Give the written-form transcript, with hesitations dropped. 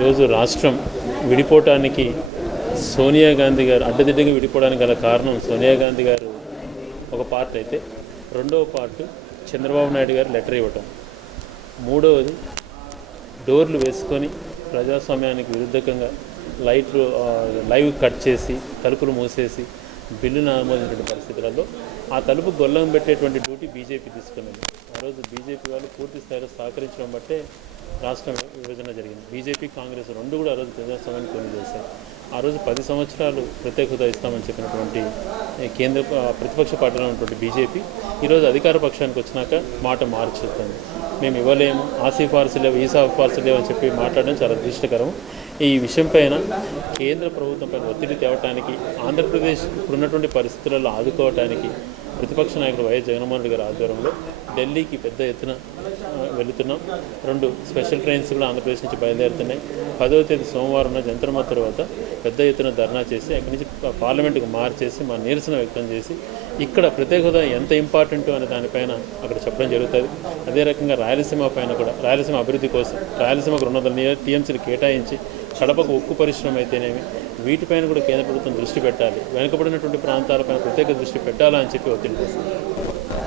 ఈరోజు రాష్ట్రం విడిపోవటానికి సోనియా గాంధీ గారు అడ్డదిడ్డగా విడిపోవడానికి గల కారణం సోనియా గాంధీ గారు ఒక పార్ట్ అయితే, రెండవ పార్ట్ చంద్రబాబు నాయుడు గారు లెటర్ ఇవ్వటం, మూడవది డోర్లు వేసుకొని ప్రజాస్వామ్యానికి విరుద్ధంగా లైవ్ కట్ చేసి తలుపులు మూసేసి బిల్లును ఆమోదించిన పరిస్థితులలో ఆ తలుపు గొల్లం పెట్టేటువంటి డ్యూటీ బీజేపీ తీసుకున్నది. ఆ రోజు బీజేపీ వాళ్ళు పూర్తి స్థాయిలో సహకరించడం బట్టే రాష్ట్ర విభజన జరిగింది. బీజేపీ కాంగ్రెస్ రెండు కూడా ఆ రోజు ప్రజాస్వామ్యాన్ని కొని చేశాయి. ఆ రోజు 10 సంవత్సరాలు ప్రత్యేక హోదా ఇస్తామని చెప్పినటువంటి కేంద్ర ప్రతిపక్ష పార్టీలో ఉన్నటువంటి బీజేపీ ఈరోజు అధికార పక్షానికి వచ్చినాక మాట మార్చుతుంది. మేము ఇవ్వలేము, ఆ సిఫార్సు లేవు, ఈ సిఫార్సు లేవు అని చెప్పి మాట్లాడడం చాలా దుష్టకరం. ఈ విషయం పైన కేంద్ర ప్రభుత్వం పైన ఒత్తిడి తేవటానికి, ఆంధ్రప్రదేశ్ ఇప్పుడున్నటువంటి పరిస్థితులలో ఆదుకోవటానికి ప్రతిపక్ష నాయకుడు వైఎస్ జగన్మోహన్ రెడ్డి గారి ఆధ్వర్యంలో ఢిల్లీకి పెద్ద ఎత్తున వెళుతున్నాం. 2 స్పెషల్ ట్రైన్స్ కూడా ఆంధ్రప్రదేశ్ నుంచి బయలుదేరుతున్నాయి. 10వ తేదీ సోమవారం జంతర్ మంతర్ వద్ద పెద్ద ఎత్తున ధర్నా చేసి అక్కడి నుంచి పార్లమెంటుకు మార్చేసి మా నిరసన వ్యక్తం చేసి ఇక్కడ ప్రత్యేక హోదా ఎంత ఇంపార్టెంట్ అనే దానిపైన అక్కడ చెప్పడం జరుగుతుంది. అదే రకంగా రాయలసీమ పైన కూడా, రాయలసీమ అభివృద్ధి కోసం రాయలసీమకు 200 టీఎంసీలు కేటాయించి కడపకు ఉక్కు పరిశ్రమ అయితేనేమి వీటిపైన కూడా కేంద్ర ప్రభుత్వం దృష్టి పెట్టాలి, వెనుకబడినటువంటి ప్రాంతాలపైన ప్రత్యేక దృష్టి పెట్టాలని చెప్పి ఒత్తిడి చేస్తుంది.